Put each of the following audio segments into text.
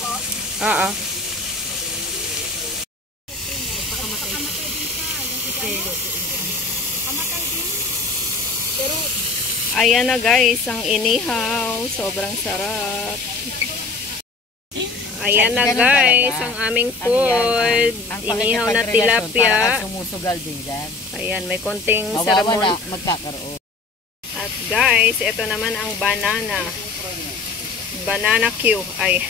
Oo. Ayan na guys, ang inihaw. Sobrang sarap. Ayan na guys, ang aming food. Inihaw na tilapia. Sumusugal din dyan. Ayan, may konting mawawala, sarapon. magkakaroon. At guys, ito naman ang banana. Banana Q. Ay.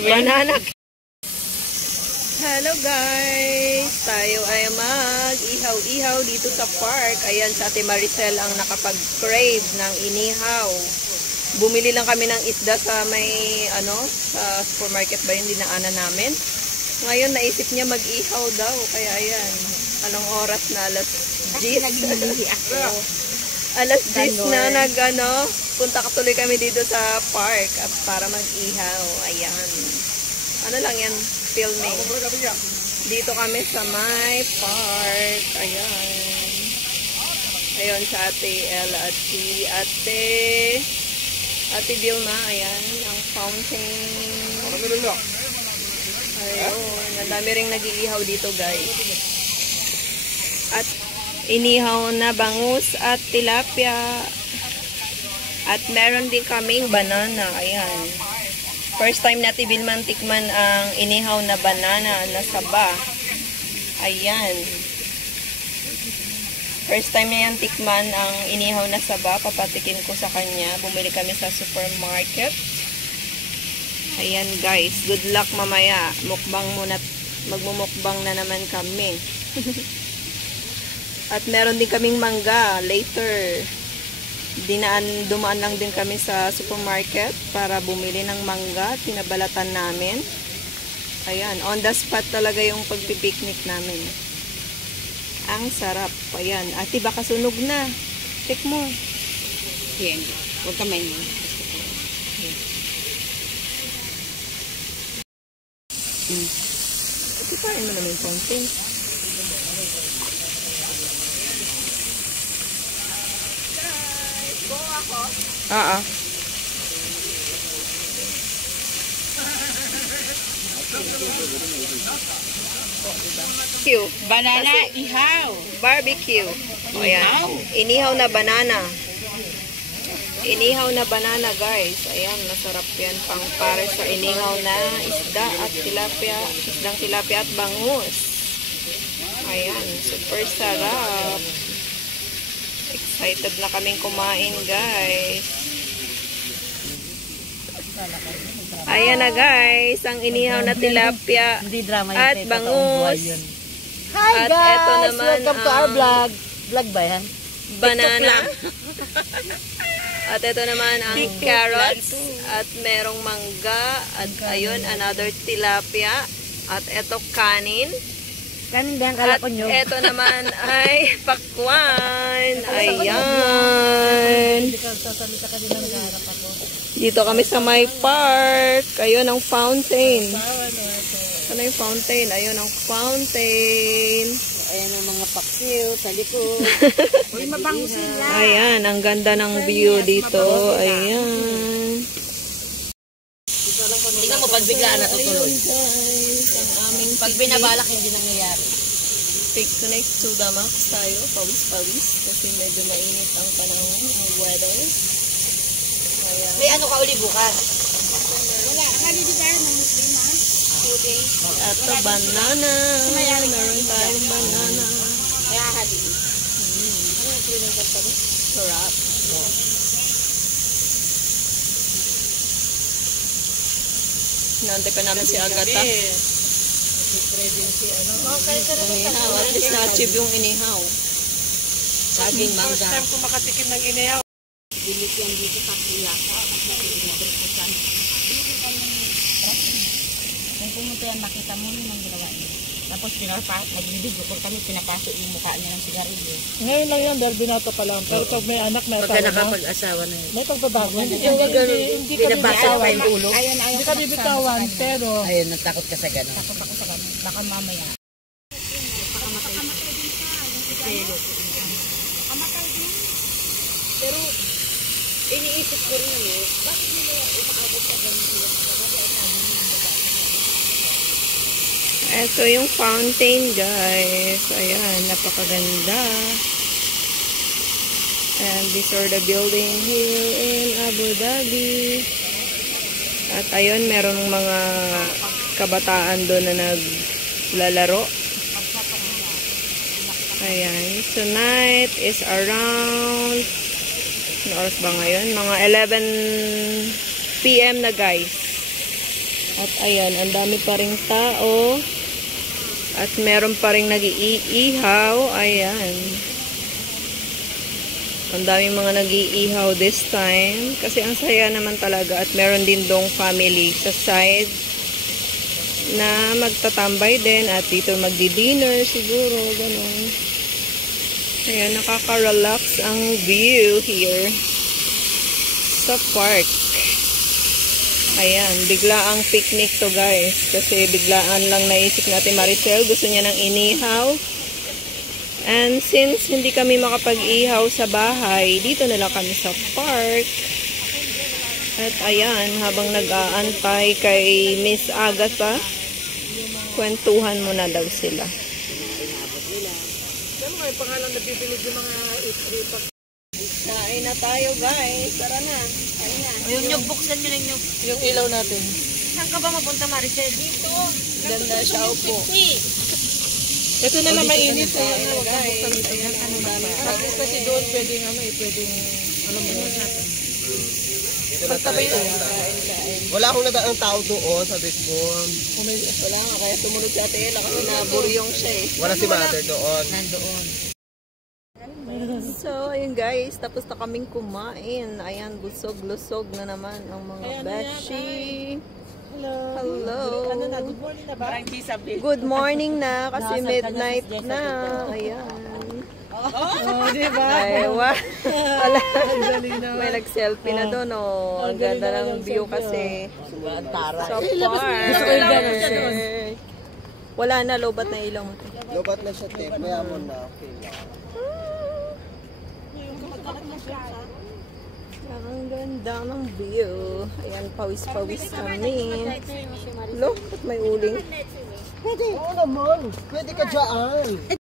Banana Q. Hello guys! Tayo ay mag-ihaw-ihaw dito sa park. Ayan, sa Ate Maricel ang nakapag-crave ng inihaw. Bumili lang kami ng isda sa may, sa supermarket ba yung dinaanan namin. Ngayon, naisip niya mag-ihaw daw. Kaya ayan, anong oras na? Alas 10. Alas 10 na punta tuloy kami dito sa park at para mag-ihaw. Ayan. Ano lang yan, filming. Dito kami sa my park. Ayan. Ayun sa Ate Ella at si Ate Vilma. Ayan, ang fountain. Ayun, ang dami ring nag-iihaw dito guys. At inihaw na bangus at tilapia. At meron din kaming banana. Ayan. First time natin Vilman tikman ang inihaw na banana na saba. Ayan. First time na yan tikman ang inihaw na saba. Papatikin ko sa kanya. Bumili kami sa supermarket. Ayan guys. Good luck mamaya. Mukbang muna. Magmumukbang na naman kami. At meron din kaming mangga later. Dumaan lang din kami sa supermarket para bumili ng mangga. Tinabalatan namin. Ayan, on the spot talaga yung pagpipiknik namin. Ang sarap. Ayan, ate baka sunog na. Check mo. Yan, huwag kamay niyo. Ito pa rin mo naman yung fountain. Oo. Banana ihaw. Barbecue. O ayan. Inihaw na banana. Inihaw na banana guys. Ayan, masarap yan pang pare sa inihaw na isda at tilapia. Isdang tilapia at bangus. Ayan, super sarap. Excited na kaming kumain guys. Ayan na guys, ang inihaw na tilapia at bangus. Hi at guys! Eto naman welcome to our vlog. Vlog ba yan? Banana. At ito naman ang carrots. At merong mangga. At ayun, another tilapia. At ito kanin. Kanin ba yan? Kala ko nyo. At ito naman ay pakwan. Ayan. Dito kami sa my park. Ayun ang fountain. Ano yung fountain? Ayun ang fountain. Ayan ang mga paksiw sa likod. Uy, mabango sila. Ayan, ang ganda ng view dito. Ayan. Tingnan mo, pag biglaan na tutuloy. Pag binabalak, hindi nangyayari. Take to next to the max tayo. Pawis-pawis. Kasi medyo mainit ang panahon. Ang weather. Ayan. May ano ka uli bukas? Wala. Kali di tayo ng Muslim ha? Okay. Ito, banana. Meron tayong banana. Kaya hali. Sarap. Hinantay pa namin si Agatha. Inihaw. At least na-achieve yung inihaw. Saging mangga. First time ko makatikim ng inihaw. Bilis yan dito sa Kuyaka. Kung pumunta yan, makita mo yung ginawa niya. Tapos nag-ibig ko kami, pinapasok yung mukha niya ng sigarilyo. Ngayon lang yan dahil binato pa lang. Pero pag may anak, may Pagka asawa na. nakapag-asawa na yun. May pagbabago. Hindi ka Pinapasok pa bibitawan. yung ulo. Hindi ka bibitawan. Pero Ayun, natakot ka sa gano'n. takot ako sa kanya. Baka mamaya. Pero iniisip ko rin bakit nila umaabot sa ganun sila? Ito yung fountain, guys. Ayan, napakaganda. And these are the building here in Abu Dhabi. At ayun, merong mga kabataan doon na naglalaro. Ayan. Tonight is around, ano oras ba ngayon? Mga 11 PM na, guys. At ayan, ang dami pa ring tao. At meron pa ring nag-iihaw. Ayan. Ang daming mga nag-iihaw this time. Kasi ang saya naman talaga. At meron din dong family sa side na magtatambay din. At dito magdi-dinner siguro. Ganun. Ayan, nakaka-relax ang view here sa park. Ayan, biglaang picnic to, guys. Kasi biglaan lang naisip natin Maricel. Gusto niya ng inihaw. And since hindi kami makapag-ihaw sa bahay, dito na lang kami sa park. At ayan, habang nag-aantay kay Miss Agatha, kwentuhan muna daw sila. May pangalan na bibilig yung mga itripak. Kain na tayo, guys. Tara na. Kain na. Yung nyug, buksan nyo lang nyug. Yung ilaw natin. Saan ka ba mapunta, Maricel? Dito. Ganda siya po. Ito na na mainit. Kain na, guys. Tapos kasi doon pwedeng pwedeng mo yun. Pagtabay yun. Wala akong nadaang tao doon sa Bisbon. Wala nga, kaya sumunod si Ate Ella kasi naburyong siya eh. Wala si Mother doon. Nandoon. So, ayun guys, tapos na kaming kumain. Ayan, busog-lusog na naman ang mga beshi. Hello. Ano na, good morning na ba? Parang kisabi. Good morning na kasi midnight na. Ayan. Oh, diba? Ay, wala. May nag-selfie na doon, oh. Ang ganda ng view kasi. So far. Wala na, lobat na ilaw mo. Lobat na siya, tape. Maya mo na. Okay lang. Ang ganda ng view. Ayan, pawis-pawis kami. Look, may uling. Oo naman. Pwede ka dyan.